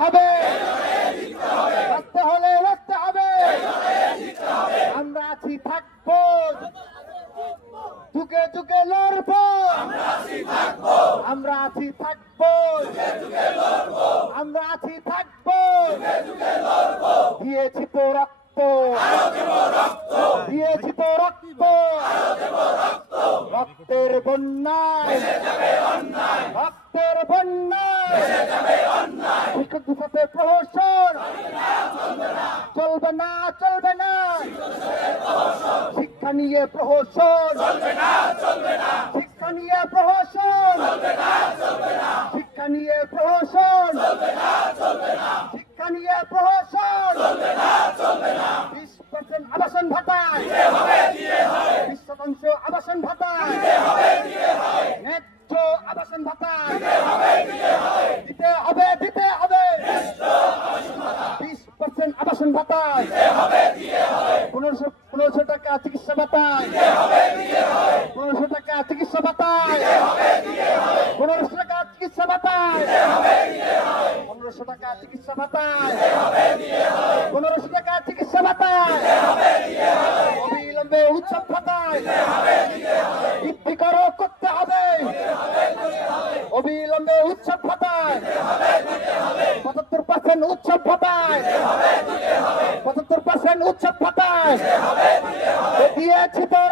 হবে, বাঁচতে হলে লড়তে হবে। আমরা আছি থাকবো, যুগে যুগে লড়বো। আমরা আছি থাকবো, আমরা আছি থাকবো। দিয়েছি তো রক্ত, দিয়েছি তো রক্ত, রক্তের বন্যায়, রক্তের বন্যায় শিক্ষক দিবসের প্রহসন চলবে না, চলবে না। শিক্ষা নিয়ে প্রহসন, শিক্ষা নিয়ে প্রহসন, শিক্ষা নিয়ে প্রহসন, শিক্ষা নিয়ে প্রহসন। 20% আবাসন ভাতা, 20% আবাসন ভাতা, ন্যায্য আবাসন ভাতা দিতে হবে, দিতে হবে। 20% আবাসন ভাতা, 1500 টাকা চিকিৎসা ভাতা, 1500 টাকা চিকিৎসা ভাতা, 1500 টাকা চিকিৎসা ভাতা, 1500 টাকা চিকিৎসা ভাতা, 1500 টাকা চিকিৎসা ভাতা, অবিলম্বে উৎসব ভাতা বৃদ্ধি করো, করতে হবে। অবিলম্বে উৎসব ভাতা 75% উৎসব ভাতায়, 75% উৎসব ভাতায় দিয়েছি তো